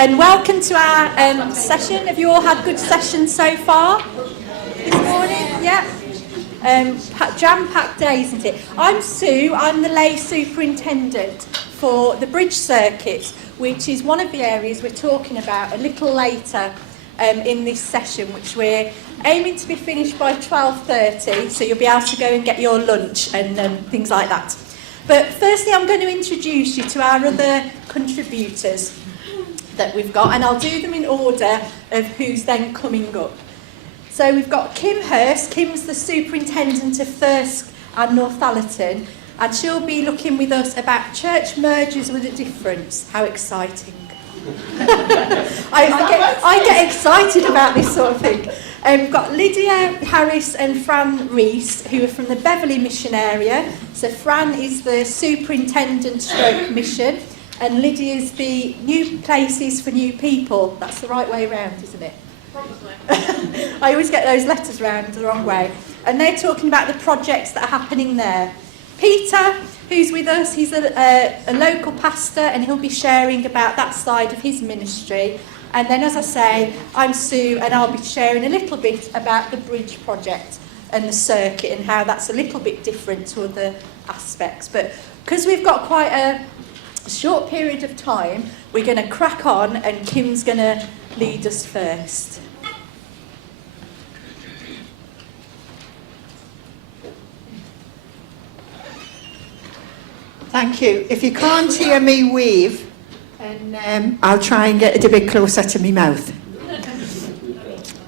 and welcome to our session. Have you all had good sessions so far this morning? Yeah. Jam-packed day, isn't it? I'm Sue. I'm the lay superintendent for the Bridge Circuit, which is one of the areas we're talking about a little later in this session, which we're aiming to be finished by 12:30, so you'll be able to go and get your lunch and things like that. But firstly, I'm going to introduce you to our other contributors that we've got, and I'll do them in order of who's then coming up. So we've got Kim Hurst. Kim's the superintendent of Thirsk and Northallerton, and she'll be looking with us about church mergers with a difference. How exciting. I get excited about this sort of thing. We've got Lydia Harris and Fran Rees, who are from the Beverley Mission area. So Fran is the superintendent stroke mission, and Lydia's the new places for new people. That's the right way around, isn't it? Probably. I always get those letters round the wrong way. And they're talking about the projects that are happening there. Peter, who's with us, he's a local pastor, and he'll be sharing about that side of his ministry. And then, as I say, I'm Sue, and I'll be sharing a little bit about the bridge project and the circuit and how that's a little bit different to other aspects. But because we've got quite a short period of time, we're going to crack on, and Kim's going to lead us first. Thank you. If you can't hear me wave, and I'll try and get it a bit closer to my mouth.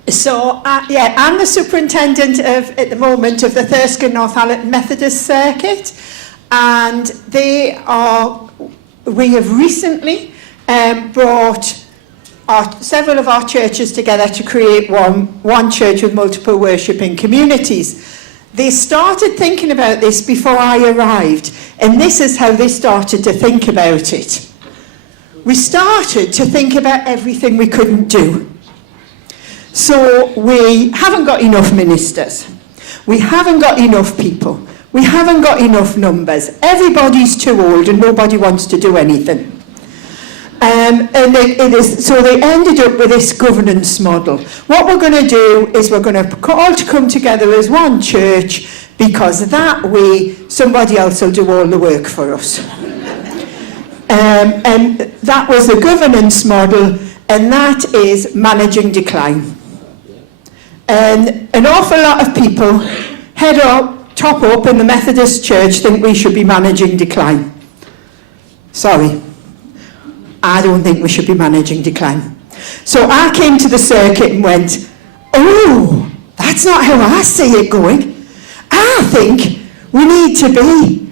So, I'm the superintendent at the moment of the Thirsk and Northallerton Methodist Circuit, and we have recently brought several of our churches together to create one church with multiple worshipping communities. They started thinking about this before I arrived, and this is how they started to think about it. We started to think about everything we couldn't do. So we haven't got enough ministers. We haven't got enough people. We haven't got enough numbers. Everybody's too old and nobody wants to do anything. So they ended up with this governance model. What we're going to do is we're going to all come together as one church, because that way somebody else will do all the work for us. And that was the governance model, and that is managing decline. And an awful lot of people, top up in the Methodist Church, think we should be managing decline. Sorry. I don't think we should be managing decline. So I came to the circuit and went, oh, that's not how I see it going. I think we need to be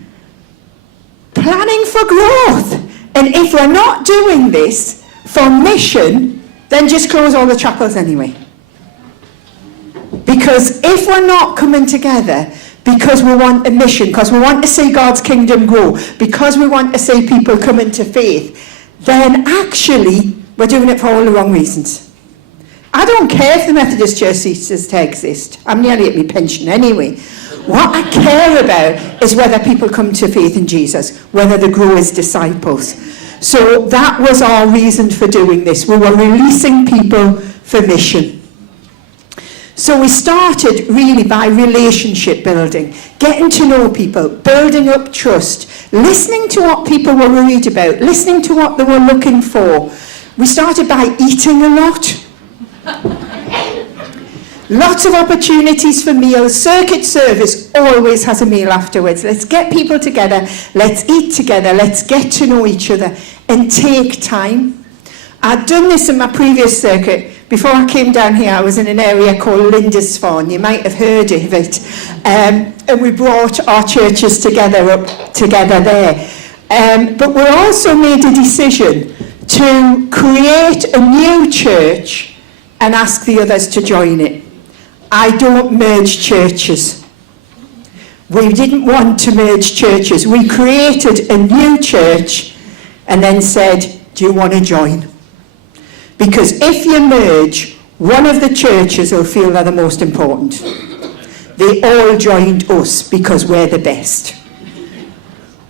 planning for growth. And if we're not doing this for mission, then just close all the chapels anyway. Because if we're not coming together because we want a mission, because we want to see God's kingdom grow, because we want to see people come into faith, then actually we're doing it for all the wrong reasons. I don't care if the Methodist Church ceases to exist. I'm nearly at my pension anyway. What I care about is whether people come to faith in Jesus, whether they grow as disciples. So that was our reason for doing this. We were releasing people for mission. So we started really by relationship building, getting to know people, building up trust, listening to what people were worried about, listening to what they were looking for. We started by eating a lot. Lots of opportunities for meals. Circuit service always has a meal afterwards. Let's get people together, let's eat together, let's get to know each other and take time. I'd done this in my previous circuit. Before I came down here, I was in an area called Lindisfarne. You might have heard of it. And we brought our churches together there. But we also made a decision to create a new church and ask the others to join it. I don't merge churches. We didn't want to merge churches. We created a new church and then said, do you want to join? Because if you merge, one of the churches will feel they're the most important. They all joined us because we're the best.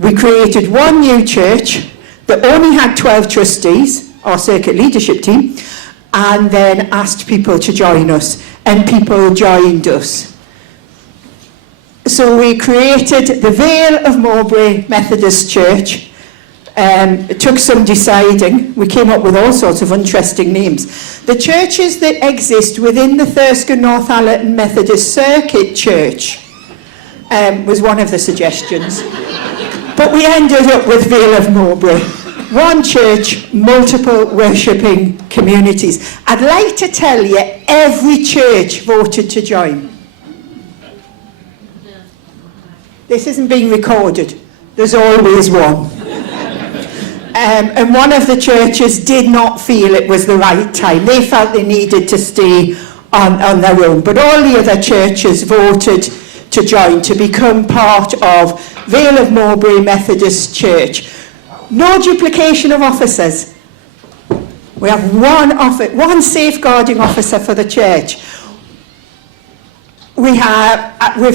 We created one new church that only had 12 trustees. our circuit leadership team, and then asked people to join us, and people joined us. So we created the Vale of Mowbray Methodist Church. It took some deciding. We came up with all sorts of interesting names. The churches that exist within the Thirsk and Northallerton Methodist Circuit Church was one of the suggestions. But we ended up with Vale of Mowbray. One church, multiple worshipping communities. I'd like to tell you, every church voted to join. This isn't being recorded. There's always one. And one of the churches did not feel it was the right time. They felt they needed to stay on their own. But all the other churches voted to join, to become part of Vale of Mowbray Methodist Church. No duplication of officers. We have one safeguarding officer for the church. We've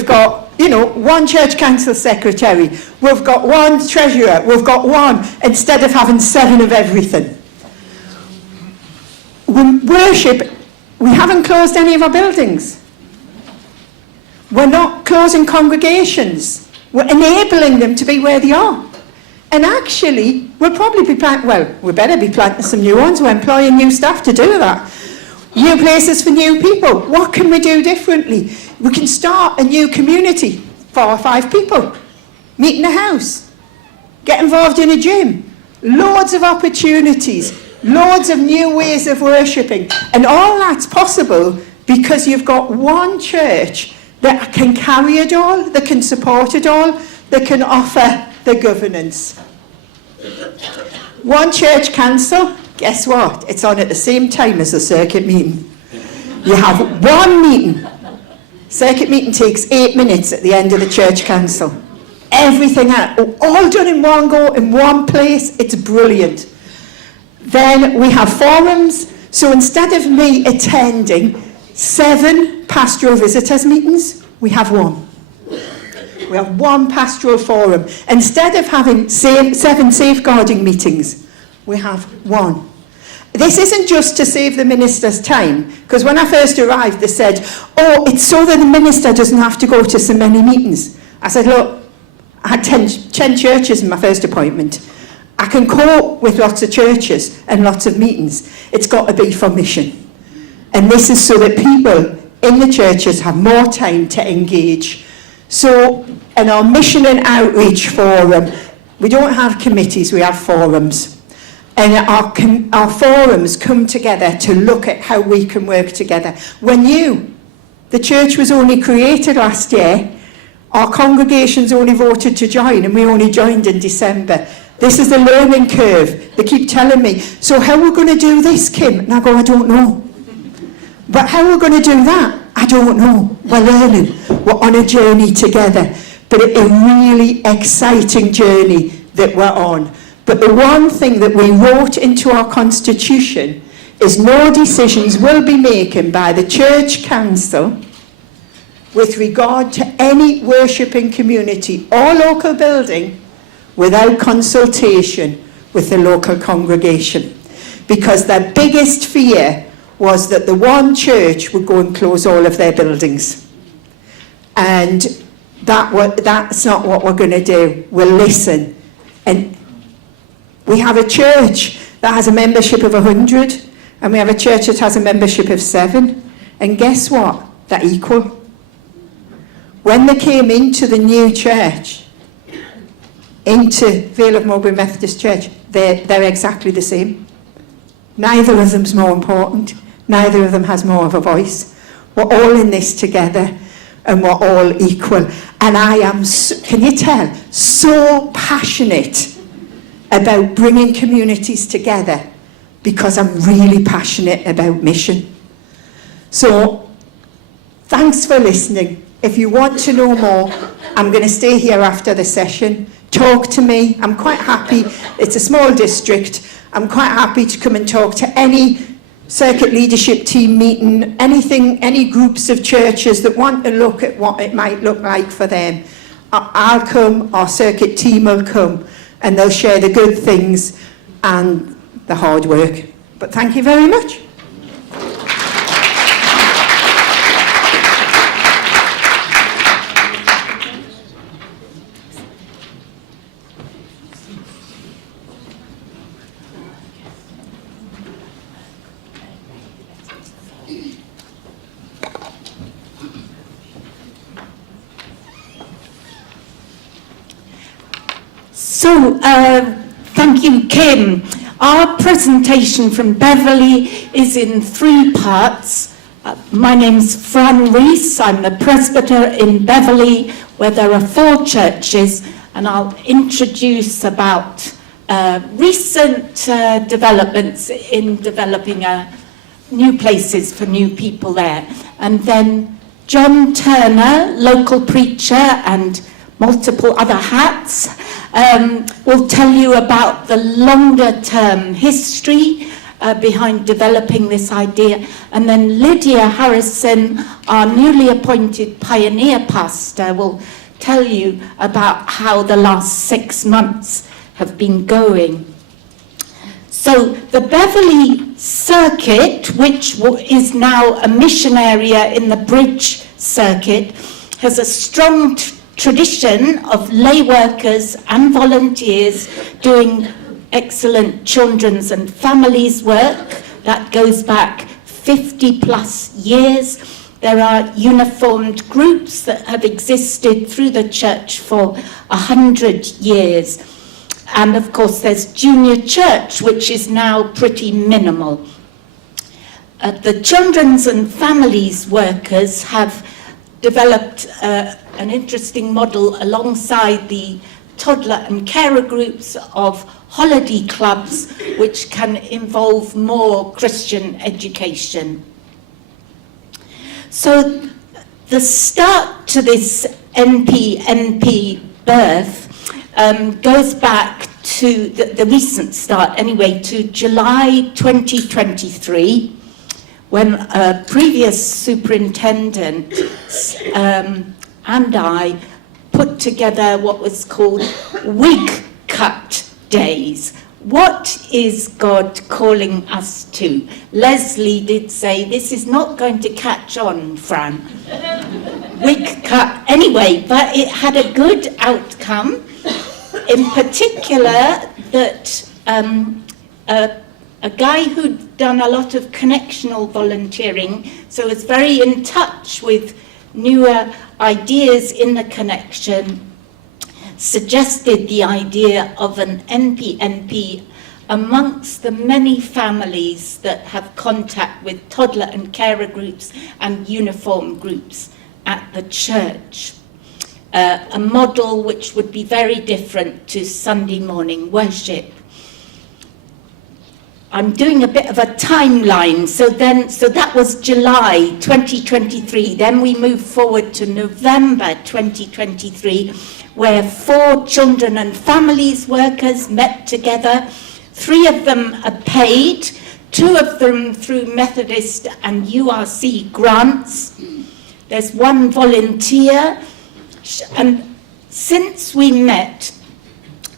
got, one church council secretary. We've got one treasurer. We've got one, instead of having 7 of everything. We worship, we haven't closed any of our buildings. We're not closing congregations. We're enabling them to be where they are. And actually, we'll probably be we better be planting some new ones. We're employing new staff to do that. New places for new people. What can we do differently? We can start a new community, 4 or 5 people. Meet in a house. Get involved in a gym. Loads of opportunities. Loads of new ways of worshipping. And all that's possible because you've got one church that can carry it all, that can support it all, that can offer the governance. One church council, guess what? It's on at the same time as the circuit meeting. You have one meeting. Circuit meeting takes 8 minutes at the end of the church council. Everything all done in one go, in one place. It's brilliant. Then we have forums. So instead of me attending 7 pastoral visitors meetings, we have one. We have one pastoral forum. Instead of having 7 safeguarding meetings, we have one. This isn't just to save the minister's time, because when I first arrived, they said, it's so that the minister doesn't have to go to so many meetings. I said, look, I had 10 churches in my first appointment. I can cope with lots of churches and lots of meetings. It's got to be for mission. And this is so that people in the churches have more time to engage. So, in our mission and outreach forum, we don't have committees, we have forums. And our forums come together to look at how we can work together. The church was only created last year, our congregations only voted to join, and we only joined in December. This is the learning curve. They keep telling me, so how are we going to do this, Kim? And I go, I don't know. But how are we going to do that? I don't know. We're learning. We're on a journey together. But a really exciting journey that we're on. But the one thing that we wrote into our constitution is no decisions will be made by the church council with regard to any worshipping community or local building without consultation with the local congregation. Because their biggest fear was that the one church would go and close all of their buildings. And that's not what we're going to do. We'll listen. And we have a church that has a membership of 100, and we have a church that has a membership of 7. And guess what? They're equal. When they came into the new church, into Vale of Mowbray Methodist Church, they're exactly the same. Neither of them's more important. Neither of them has more of a voice. We're all in this together, and we're all equal. And I am, can you tell, so passionate about bringing communities together because I'm really passionate about mission. So, thanks for listening. If you want to know more, I'm going to stay here after the session. Talk to me. I'm quite happy. It's a small district. I'm quite happy to come and talk to any circuit leadership team meeting, any groups of churches that want to look at what it might look like for them. I'll come, our circuit team will come, and they'll share the good things and the hard work. But thank you very much. So, thank you, Kim. Our presentation from Beverley is in 3 parts. My name's Fran Rees. I'm the presbyter in Beverley, where there are 4 churches, and I'll introduce about recent developments in developing new places for new people there. And then John Turner, local preacher and multiple other hats, will tell you about the longer term history behind developing this idea. And then Lydia Harrison, our newly appointed pioneer pastor, will tell you about how the last 6 months have been going. So the Beverley Circuit, which is now a mission area in the Bridge Circuit, has a strong tradition of lay workers and volunteers doing excellent children's and families work that goes back 50 plus years. There are uniformed groups that have existed through the church for 100 years. And of course there's junior church, which is now pretty minimal. The children's and families workers have developed an interesting model alongside the toddler and carer groups of holiday clubs, which can involve more Christian education. So the start to this NP birth goes back to the recent start anyway, to July 2023, when a previous superintendent and I put together what was called wig cut days. What is God calling us to? Leslie did say, this is not going to catch on, Fran. Wig cut anyway, but it had a good outcome. In particular, that a guy who'd done a lot of connectional volunteering, so was very in touch with newer ideas in the connection, suggested the idea of an NPNP amongst the many families that have contact with toddler and carer groups and uniform groups at the church. A model which would be very different to Sunday morning worship. I'm doing a bit of a timeline, so that was July 2023, then we moved forward to November 2023, where 4 children and families workers met together. 3 of them are paid, 2 of them through Methodist and URC grants. There's 1 volunteer, and since we met,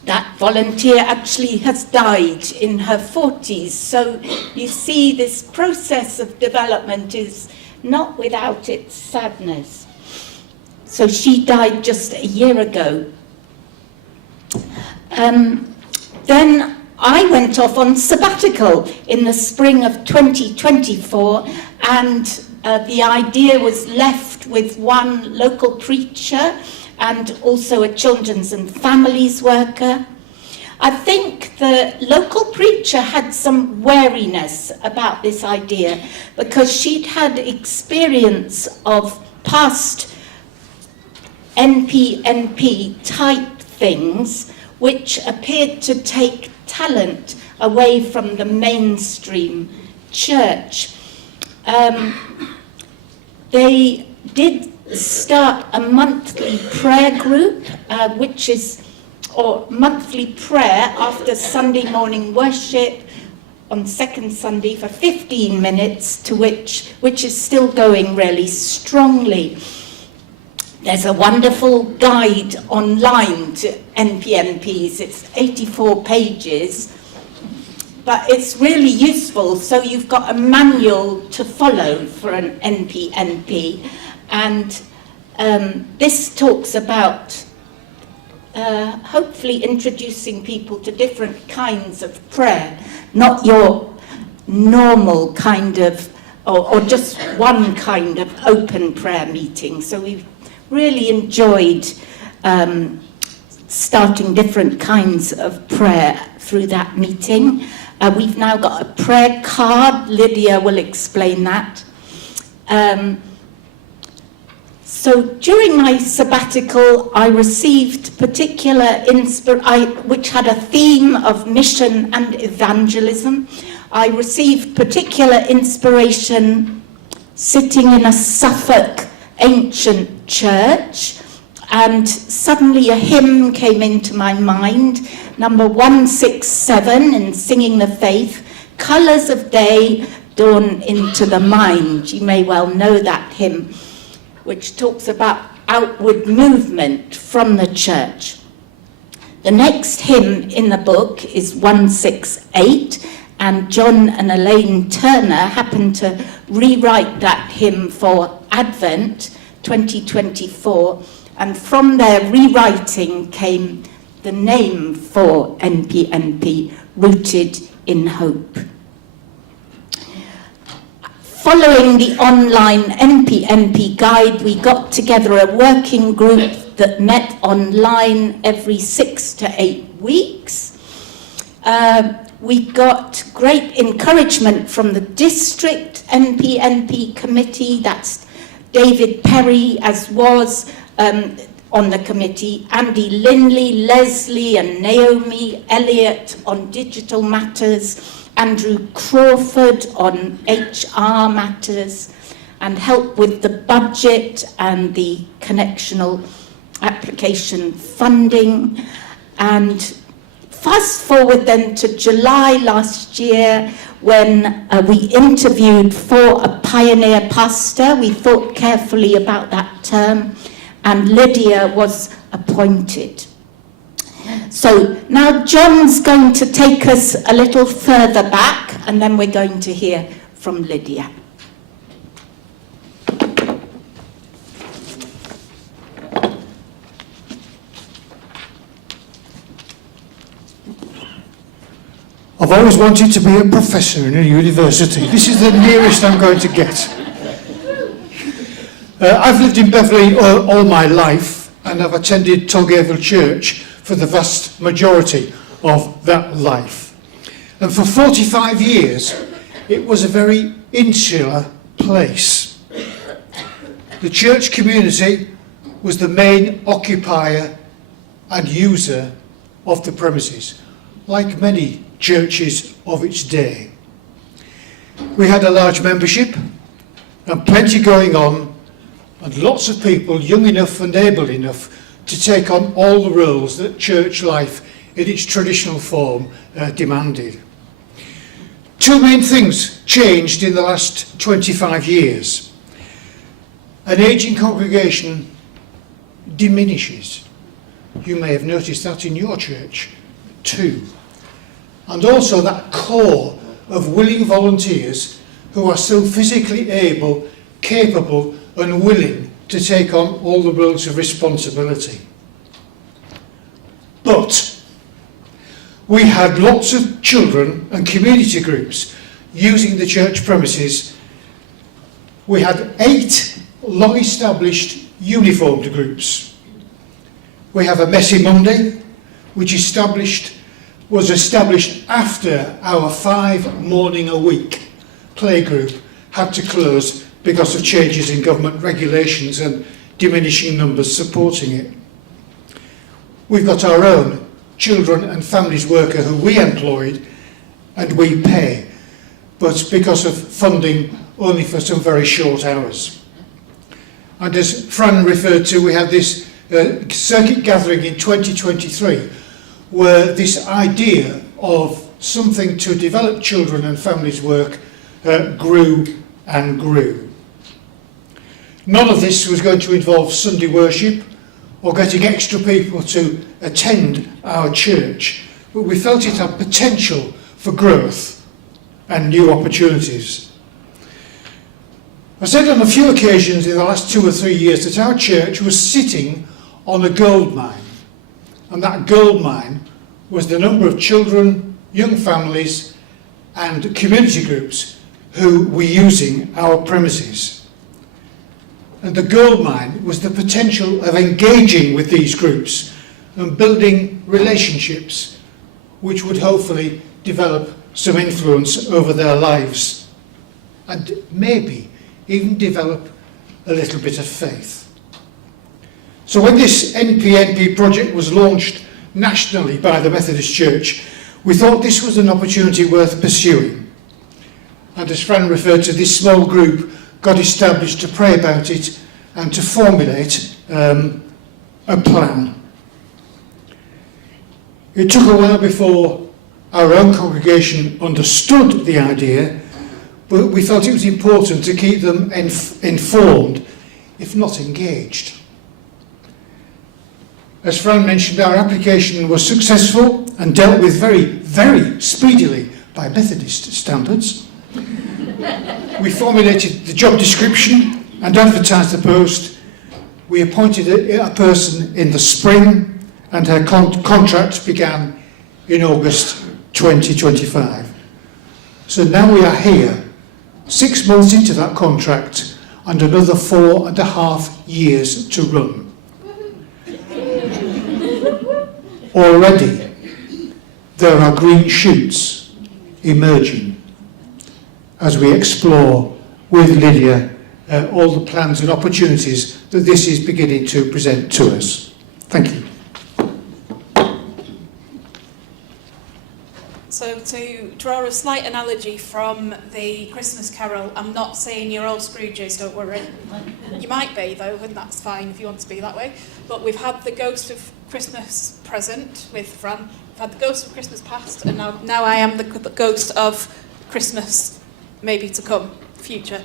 that volunteer actually has died in her 40s. So you see, this process of development is not without its sadness. So she died just a year ago. Then I went off on sabbatical in the spring of 2024, and the idea was left with 1 local preacher and also a children's and families worker. I think the local preacher had some wariness about this idea because she'd had experience of past NP type things which appeared to take talent away from the mainstream church. They did start a monthly prayer group, or monthly prayer after Sunday morning worship on second Sunday for 15 minutes, which is still going really strongly. There's a wonderful guide online to NPNPs. It's 84 pages. but it's really useful. So you've got a manual to follow for an NPNP, and this talks about hopefully introducing people to different kinds of prayer, not your normal kind of, or just one kind of open prayer meeting. So we've really enjoyed starting different kinds of prayer through that meeting. We've now got a prayer card. Lydia will explain that. So during my sabbatical, I received particular which had a theme of mission and evangelism. I received particular inspiration sitting in a Suffolk ancient church, and suddenly a hymn came into my mind, number 167 in Singing the Faith, Colours of Day Dawn into the Mind. You may well know that hymn, which talks about outward movement from the church. The next hymn in the book is 168, and John and Elaine Turner happened to rewrite that hymn for Advent 2024, and from their rewriting came the name for NPNP, Rooted in Hope. Following the online NPNP guide, we got together a working group that met online every 6 to 8 weeks. We got great encouragement from the district NPNP committee. That's David Perry, as was on the committee, Andy Linley, Leslie and Naomi Elliott on digital matters, Andrew Crawford on HR matters, and help with the budget and the connectional application funding. And fast forward then to July last year, when we interviewed for a pioneer pastor. We thought carefully about that term, and Lydia was appointed. So now John's going to take us a little further back, and then we're going to hear from Lydia. I've always wanted to be a professor in a university. This is the nearest I'm going to get. I've lived in Beverley all my life, and I've attended Tolghavel Church for the vast majority of that life. And for 45 years, it was a very insular place. The church community was the main occupier and user of the premises, like many churches of its day. We had a large membership and plenty going on, and lots of people young enough and able enough to take on all the roles that church life in its traditional form demanded. Two main things changed in the last 25 years. An ageing congregation diminishes. You may have noticed that in your church too. And also that core of willing volunteers who are so physically able, capable and willing to take on all the roles of responsibility. But we had lots of children and community groups using the church premises. We had 8 long-established uniformed groups. We have a Messy Monday, which was established after our 5 morning a week playgroup had to close because of changes in government regulations and diminishing numbers supporting it. We've got our own children and families worker who we employed and we pay, but because of funding only for some very short hours. And as Fran referred to, we had this circuit gathering in 2023 where this idea of something to develop children and families work grew and grew. None of this was going to involve Sunday worship or getting extra people to attend our church, but we felt it had potential for growth and new opportunities. I said on a few occasions in the last 2 or 3 years that our church was sitting on a gold mine, and that gold mine was the number of children, young families and community groups who were using our premises. And the gold mine was the potential of engaging with these groups and building relationships which would hopefully develop some influence over their lives and maybe even develop a little bit of faith. So when this NPNP project was launched nationally by the Methodist Church, we thought this was an opportunity worth pursuing. And as Fran referred to, this small group got established to pray about it and to formulate a plan. It took a while before our own congregation understood the idea, but we felt it was important to keep them informed, if not engaged. As Fran mentioned, our application was successful and dealt with very, very speedily by Methodist standards. We formulated the job description and advertised the post. We appointed a person in the spring, and her contract began in August 2025. So now we are here, 6 months into that contract and another 4.5 years to run. Already there are green shoots emerging as we explore with Lydia all the plans and opportunities that this is beginning to present to us. Thank you. So to draw a slight analogy from the Christmas Carol, I'm not saying you're all Scrooges, don't worry. You might be though, and that's fine if you want to be that way. But we've had the ghost of Christmas present with Fran, we've had the ghost of Christmas past, and now I am the ghost of Christmas maybe to come, future.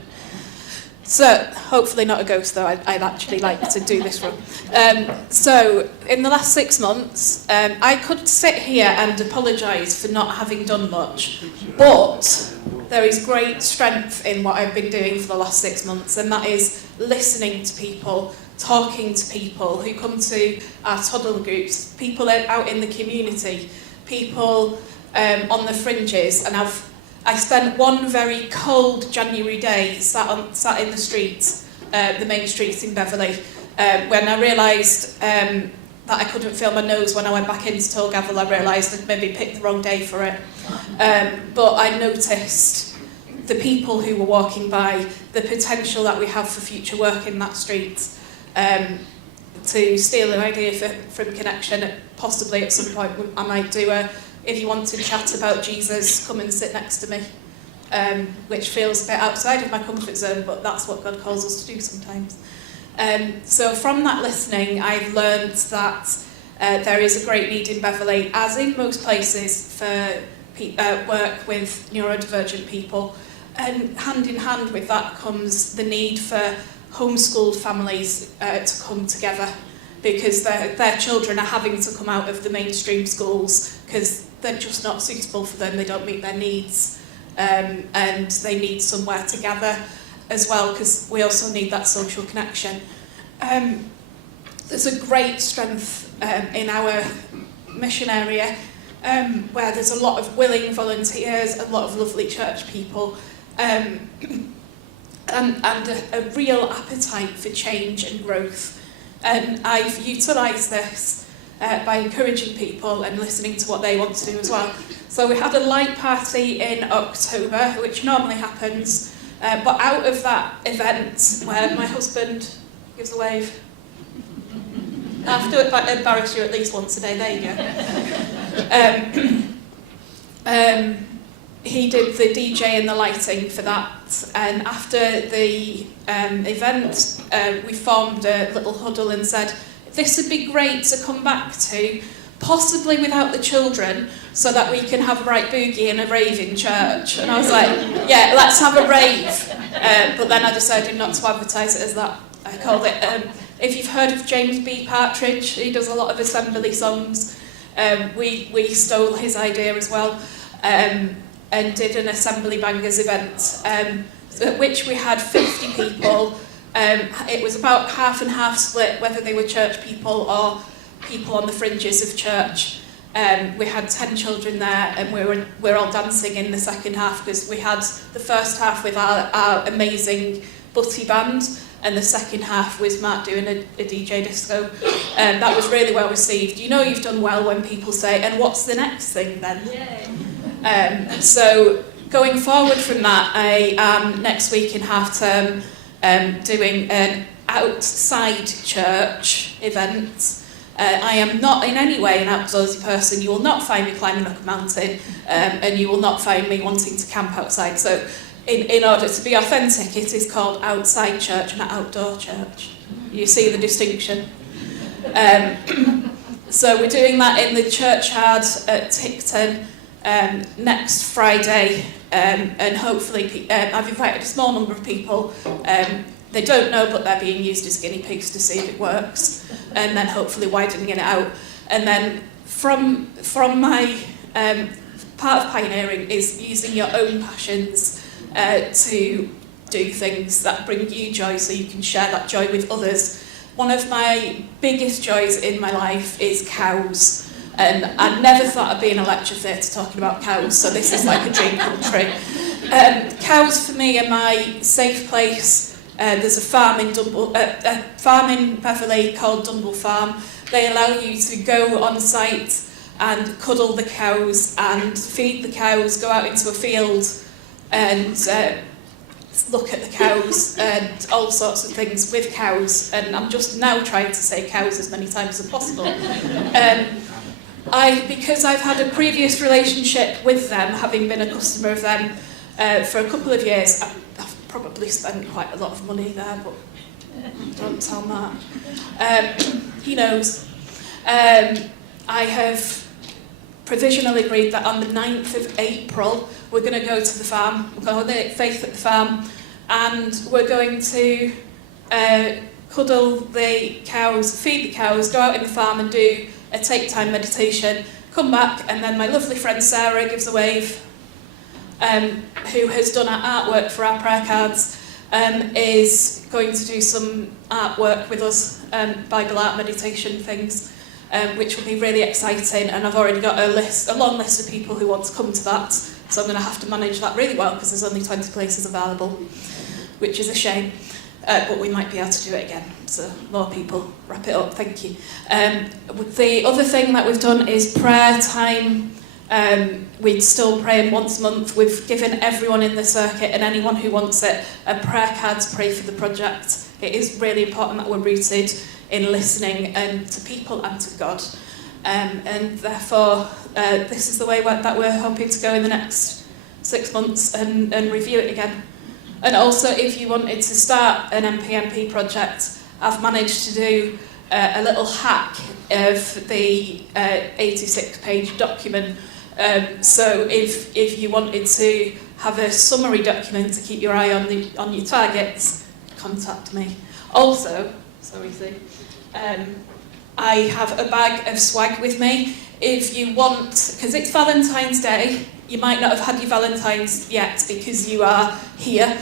So, hopefully not a ghost though, I'd actually like to do this run. So, in the last 6 months, I could sit here and apologise for not having done much, but there is great strength in what I've been doing for the last 6 months, and that is listening to people, talking to people who come to our toddler groups, people out in the community, people on the fringes, and I spent one very cold January day sat in the streets, the main streets in Beverley, when I realised that I couldn't feel my nose when I went back into Tolgavel. I realised I'd maybe picked the wrong day for it. But I noticed the people who were walking by, the potential that we have for future work in that street, to steal an idea from Connection. Possibly at some point I might do if you want to chat about Jesus, come and sit next to me, which feels a bit outside of my comfort zone, but that's what God calls us to do sometimes. So from that listening, I've learned that there is a great need in Beverley, as in most places, for work with neurodivergent people. And hand in hand with that comes the need for homeschooled families to come together, because their children are having to come out of the mainstream schools because they're just not suitable for them, they don't meet their needs, and they need somewhere to gather as well, because we also need that social connection. There's a great strength in our mission area, where there's a lot of willing volunteers, a lot of lovely church people, and a real appetite for change and growth. And I've utilised this by encouraging people and listening to what they want to do as well. So we had a light party in October, which normally happens, but out of that event, where my husband gives a wave, I have to embarrass you at least once a day, there you go. He did the DJ and the lighting for that, and after the event, we formed a little huddle and said, this would be great to come back to, possibly without the children, so that we can have a right boogie and a rave in church. And I was like, yeah, let's have a rave. But then I decided not to advertise it as that. I called it, if you've heard of James B. Partridge, he does a lot of assembly songs. We stole his idea as well. and did an Assembly Bangers event, at which we had 50 people. It was about half and half split, whether they were church people or people on the fringes of church. We had 10 children there, and we were all dancing in the second half, because we had the first half with our amazing butty band, and the second half was Mark doing a DJ disco. That was really well received. You know you've done well when people say, and what's the next thing then? So going forward from that, I am next week in half term doing an outside church event. I am not in any way an outdoorsy person. You will not find me climbing up a mountain, and you will not find me wanting to camp outside. So in order to be authentic, it is called outside church, not outdoor church. You see the distinction. So we're doing that in the churchyard at Tickton next Friday, and hopefully I've invited a small number of people. They don't know, but they're being used as guinea pigs to see if it works, and then hopefully widening it out. And then from my part of pioneering is using your own passions to do things that bring you joy, so you can share that joy with others. One of my biggest joys in my life is cows, and I never thought I'd be in a lecture theatre talking about cows, so this is like a dream come true. Cows for me are my safe place. There's a farm in Beverley called Dumble Farm. They allow you to go on site and cuddle the cows and feed the cows, go out into a field and look at the cows and all sorts of things with cows. And I'm just now trying to say cows as many times as possible. Because I've had a previous relationship with them, having been a customer of them for a couple of years, I've probably spent quite a lot of money there, but don't tell Mark. He knows. I have provisionally agreed that on the 9th of April we're going to go to the farm, we're going to Faith at the farm, and we're going to cuddle the cows, feed the cows, go out in the farm and do a take time meditation, come back, and then my lovely friend Sarah gives a wave, who has done our artwork for our prayer cards, is going to do some artwork with us, Bible art meditation things, which will be really exciting. And I've already got a long list of people who want to come to that, so I'm going to have to manage that really well, because there's only 20 places available, which is a shame. But we might be able to do it again, so more people. Wrap it up, thank you. The other thing that we've done is prayer time. We're still praying once a month. We've given everyone in the circuit and anyone who wants it a prayer card to pray for the project. It is really important that we're rooted in listening and to people and to God. And therefore, this is the way that we're hoping to go in the next 6 months and review it again. And also, if you wanted to start an MPMP project, I've managed to do a little hack of the 86-page document. So if you wanted to have a summary document to keep your eye on your targets, contact me. Also, I have a bag of swag with me. If you want, because it's Valentine's Day, you might not have had your Valentine's yet because you are here.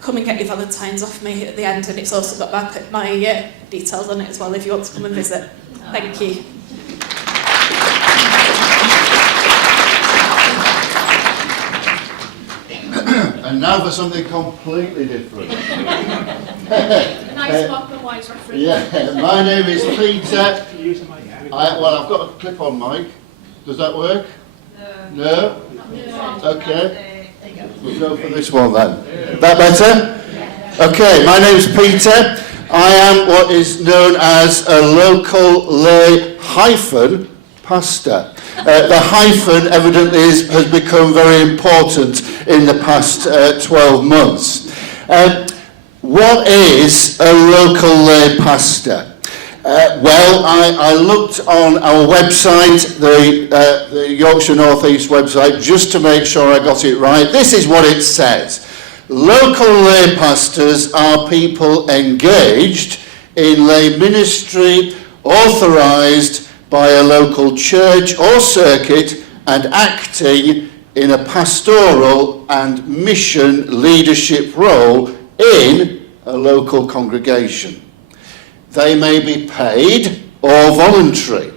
Come and get your Valentine's off me at the end, and it's also got back my details on it as well if you want to come and visit. Thank you. And now for something completely different. Nice black and white reference. Yeah, my name is Peter. I've got a clip-on mic. Does that work? No? Okay. We'll go for this one then. That better? Okay, my name's Peter. I am what is known as a local lay hyphen pastor. The hyphen evidently has become very important in the past 12 months. What is a local lay pastor? Well, I looked on our website, the Yorkshire North East website, just to make sure I got it right. This is what it says. Local lay pastors are people engaged in lay ministry, authorised by a local church or circuit and acting in a pastoral and mission leadership role in a local congregation. They may be paid or voluntary.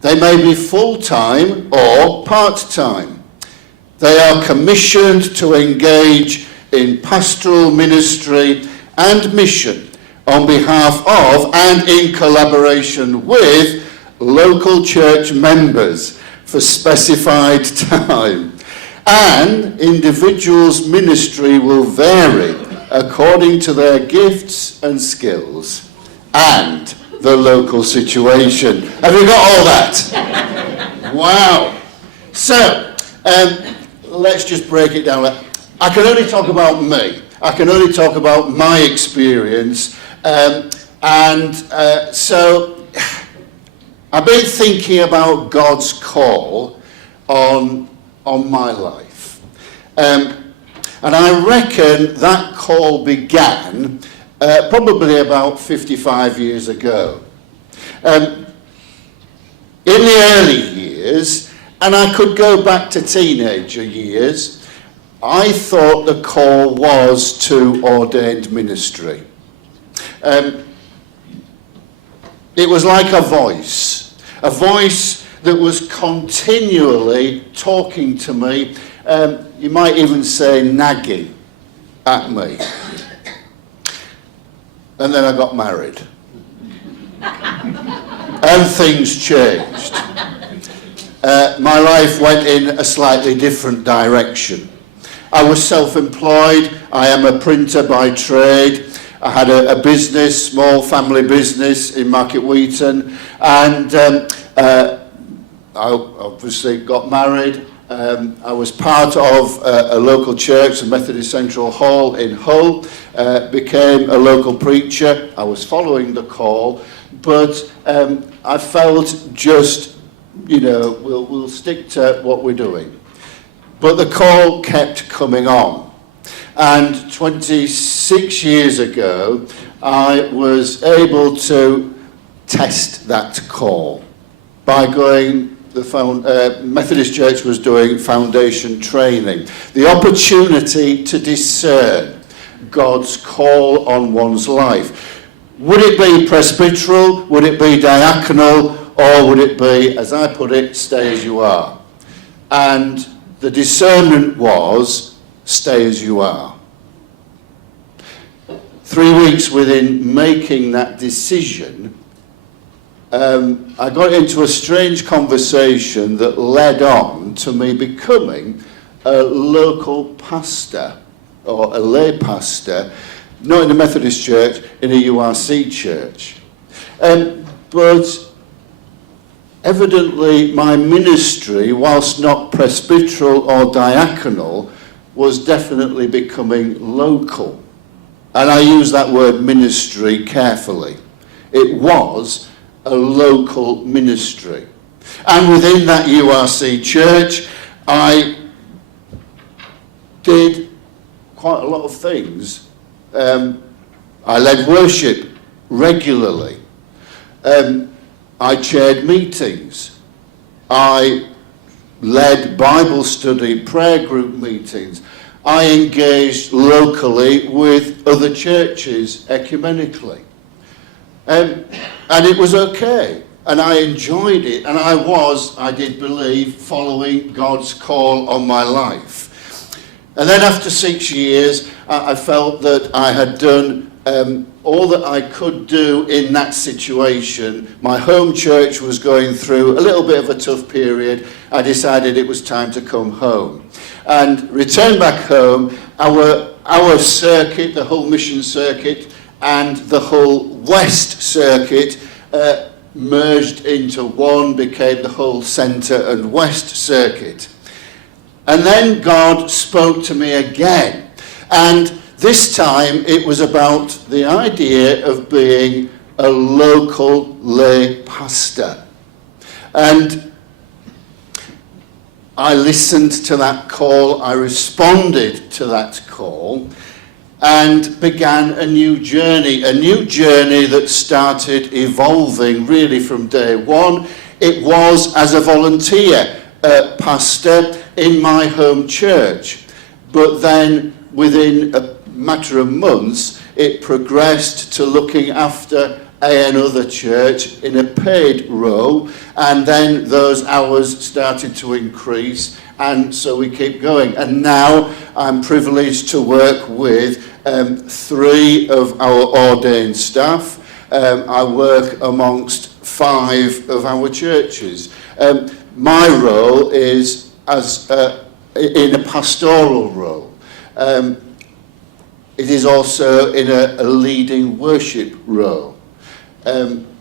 They may be full-time or part-time. They are commissioned to engage in pastoral ministry and mission on behalf of and in collaboration with local church members for specified time. And individuals' ministry will vary according to their gifts and skills and the local situation. Have you got all that? Wow. So, let's just break it down. I can only talk about me. I can only talk about my experience. So, I've been thinking about God's call on my life. And I reckon that call began probably about 55 years ago. In the early years, and I could go back to teenager years, I thought the call was to ordained ministry. It was like a voice that was continually talking to me, you might even say nagging at me. And then I got married. And things changed. My life went in a slightly different direction. I was self-employed. I am a printer by trade. I had a business, small family business in Market Wheaton, and I obviously got married. I was part of a local church, the Methodist Central Hall in Hull, became a local preacher. I was following the call, but I felt just, we'll stick to what we're doing. But the call kept coming on. And 26 years ago, I was able to test that call by going. The Methodist Church was doing foundation training. The opportunity to discern God's call on one's life. Would it be presbyteral? Would it be diaconal? Or would it be, as I put it, stay as you are? And the discernment was, stay as you are. 3 weeks within making that decision, I got into a strange conversation that led on to me becoming a local pastor, or a lay pastor, not in a Methodist church, in a URC church. But evidently my ministry, whilst not presbyteral or diaconal, was definitely becoming local. And I use that word ministry carefully. It was a local ministry. And within that URC church, I did quite a lot of things. I led worship regularly. I chaired meetings. I led Bible study, prayer group meetings. I engaged locally with other churches ecumenically. And it was okay. And I enjoyed it. And I did believe, following God's call on my life. And then after 6 years, I felt that I had done all that I could do in that situation. My home church was going through a little bit of a tough period. I decided it was time to come home. And return back home, our circuit, the Hull Mission Circuit, and the Hull West Circuit merged into one, became the Hull Centre and West Circuit. And then God spoke to me again. And this time it was about the idea of being a local lay pastor. And I listened to that call, I responded to that call, and began a new journey that started evolving really from day one. It was as a volunteer. pastor in my home church. But then within a matter of months, it progressed to looking after another church in a paid role, and then those hours started to increase, and so we keep going. And now I'm privileged to work with 3 of our ordained staff. I work amongst 5 of our churches. My role is as in a pastoral role. It is also in a leading worship role,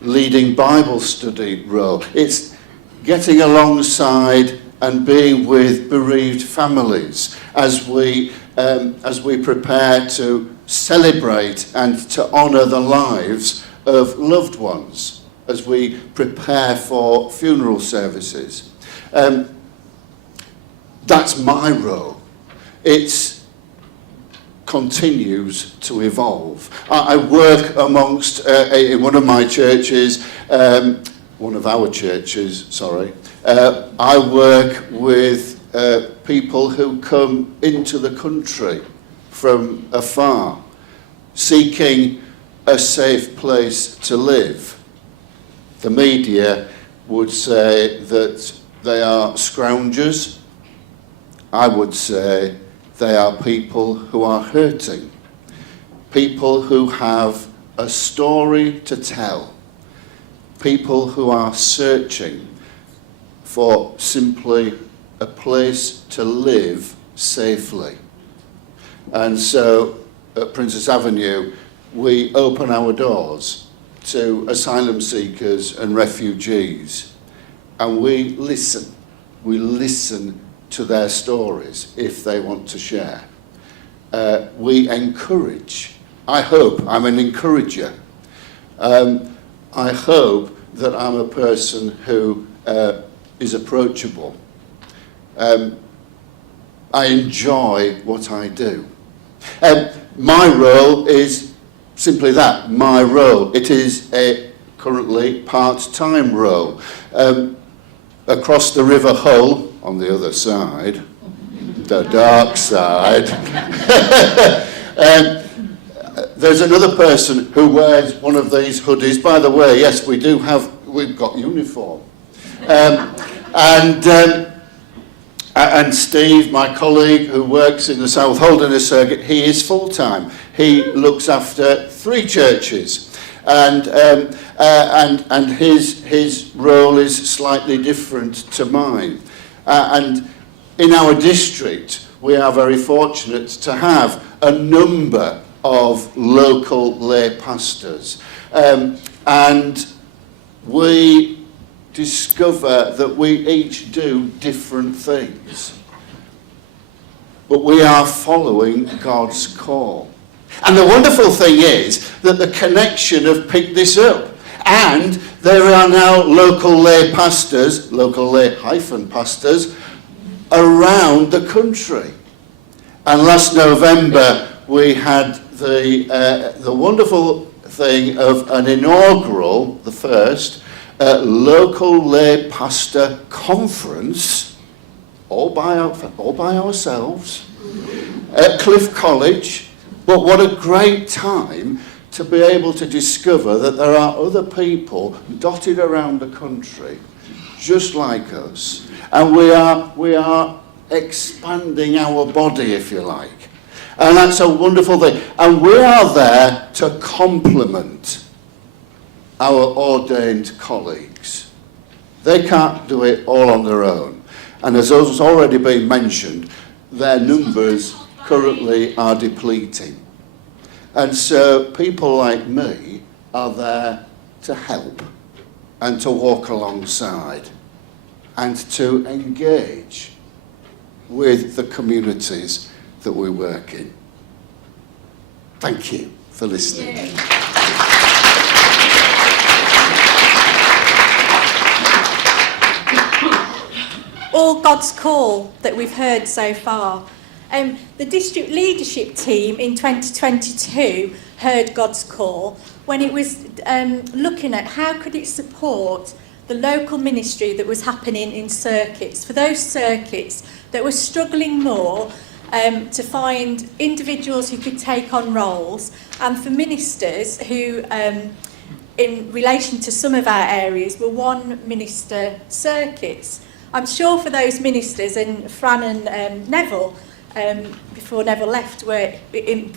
leading Bible study role. It's getting alongside and being with bereaved families as we prepare to celebrate and to honour the lives of loved ones, as we prepare for funeral services. That's my role. It continues to evolve. I work amongst, in one of my churches, one of our churches, sorry, I work with people who come into the country from afar, seeking a safe place to live. The media would say that they are scroungers. I would say they are people who are hurting, people who have a story to tell, people who are searching for simply a place to live safely. And so at Princess Avenue, we open our doors to asylum seekers and refugees, and we listen to their stories if they want to share. We encourage. I hope I'm an encourager. I hope that I'm a person who is approachable. I enjoy what I do. My role is simply that, my role. It is a currently part-time role. Across the River Hull, on the other side, the dark side, there's another person who wears one of these hoodies. By the way, yes, we've got uniform. And Steve, my colleague who works in the South Holderness Circuit, he is full-time. He looks after 3 churches, and his role is slightly different to mine. And in our district, we are very fortunate to have a number of local lay pastors, and we discover that we each do different things, but we are following God's call. And the wonderful thing is that the connection have picked this up, and there are now local lay pastors, local lay-pastors, around the country. And last November we had the wonderful thing of an inaugural, the first, local lay pastor conference, all by ourselves, at Cliff College. But what a great time to be able to discover that there are other people dotted around the country just like us, and we are expanding our body, if you like. And that's a wonderful thing. And we are there to complement our ordained colleagues. They can't do it all on their own. And as has already been mentioned, their numbers currently are depleting. And so people like me are there to help and to walk alongside and to engage with the communities that we work in. Thank you for listening. All God's call that we've heard so far. The district leadership team in 2022 heard God's call when it was looking at how could it support the local ministry that was happening in circuits, for those circuits that were struggling more to find individuals who could take on roles, and for ministers who, in relation to some of our areas, were one minister circuits. I'm sure for those ministers, and Fran and Neville, before Neville left, were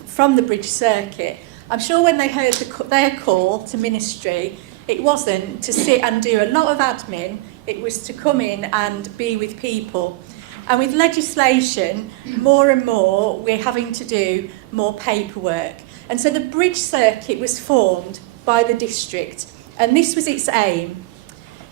from the Bridge Circuit, I'm sure when they heard their call to ministry, it wasn't to sit and do a lot of admin, it was to come in and be with people. And with legislation, more and more, we're having to do more paperwork. And so the Bridge Circuit was formed by the district, and this was its aim: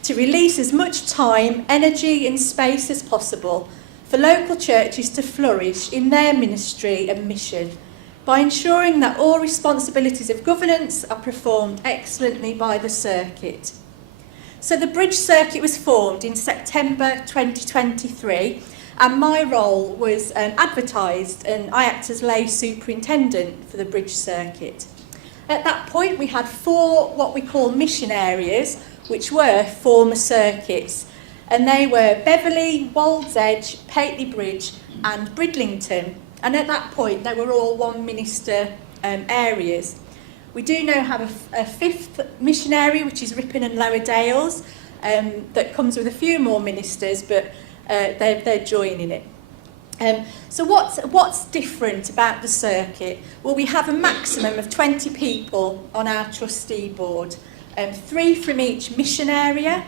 to release as much time, energy and space as possible for local churches to flourish in their ministry and mission, by ensuring that all responsibilities of governance are performed excellently by the circuit. So the Bridge Circuit was formed in September 2023, and my role was advertised, and I act as lay superintendent for the Bridge Circuit. At that point, we had 4 what we call mission areas, which were former circuits, and they were Beverley, Wolds Edge, Pateley Bridge and Bridlington. And at that point, they were all one minister areas. We do now have a 5th mission area, which is Ripon and Lower Dales, that comes with a few more ministers, but they're joining it. So what's different about the circuit? Well, we have a maximum of 20 people on our trustee board, 3 from each mission area.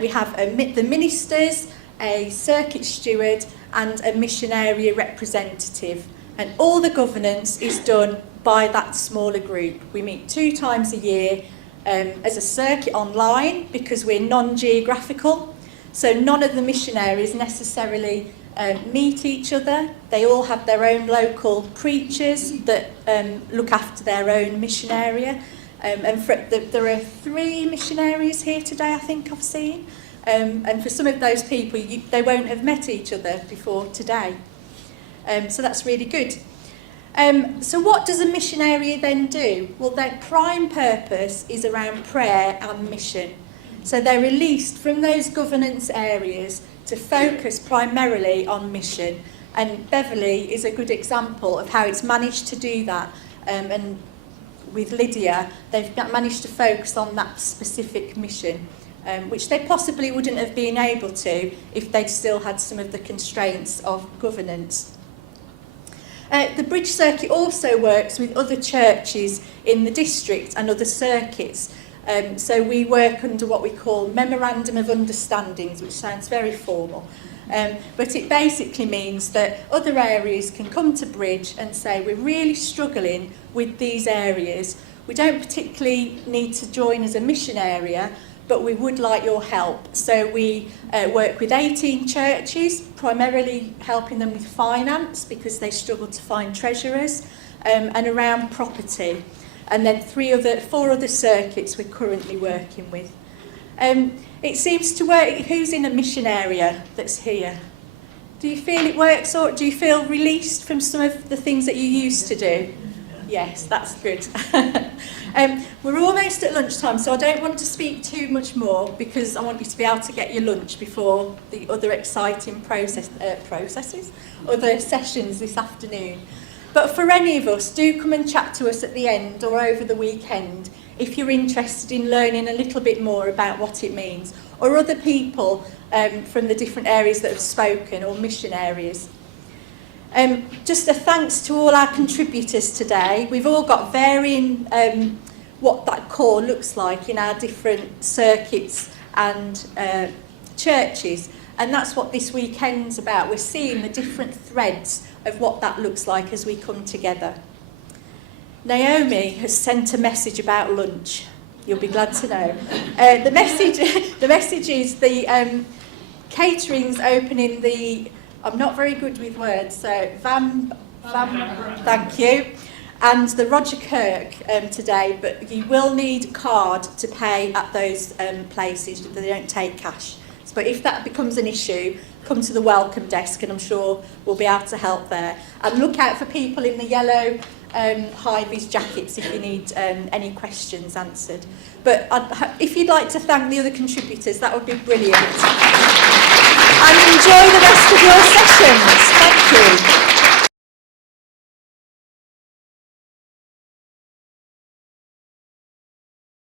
We have the ministers, a circuit steward and a mission area representative, and all the governance is done by that smaller group. We meet 2 times a year as a circuit online, because we're non-geographical, so none of the mission areas necessarily meet each other. They all have their own local preachers that look after their own mission area, and there are 3 mission areas here today, I think I've seen. And for some of those people, they won't have met each other before today. So that's really good. So what does a mission area then do? Well, their prime purpose is around prayer and mission. So they're released from those governance areas to focus primarily on mission. And Beverley is a good example of how it's managed to do that. And with Lydia, they've managed to focus on that specific mission. Which they possibly wouldn't have been able to if they'd still had some of the constraints of governance. The Bridge Circuit also works with other churches in the district and other circuits. So we work under what we call Memorandum of Understandings, which sounds very formal. But it basically means that other areas can come to Bridge and say, we're really struggling with these areas. We don't particularly need to join as a mission area, but we would like your help. So we work with 18 churches, primarily helping them with finance because they struggle to find treasurers, and around property. And then 4 other circuits we're currently working with. It seems to work. Who's in a mission area that's here? Do you feel it works, or do you feel released from some of the things that you used to do? Yes, that's good. We're almost at lunchtime, so I don't want to speak too much more because I want you to be able to get your lunch before the other exciting other sessions this afternoon. But for any of us, do come and chat to us at the end or over the weekend if you're interested in learning a little bit more about what it means, or other people from the different areas that have spoken, or mission areas. Just a thanks to all our contributors today. We've all got varying what that core looks like in our different circuits and churches, and that's what this weekend's about. We're seeing the different threads of what that looks like as we come together. Naomi has sent a message about lunch. You'll be glad to know. The message is the catering's opening the, I'm not very good with words, so thank you, and the Roger Kirk today, but you will need a card to pay at those places. They don't take cash. But if that becomes an issue, come to the welcome desk and I'm sure we'll be able to help there. And look out for people in the yellow high-vis jackets if you need any questions answered. But if you'd like to thank the other contributors, that would be brilliant. And enjoy the rest of your sessions. Thank you.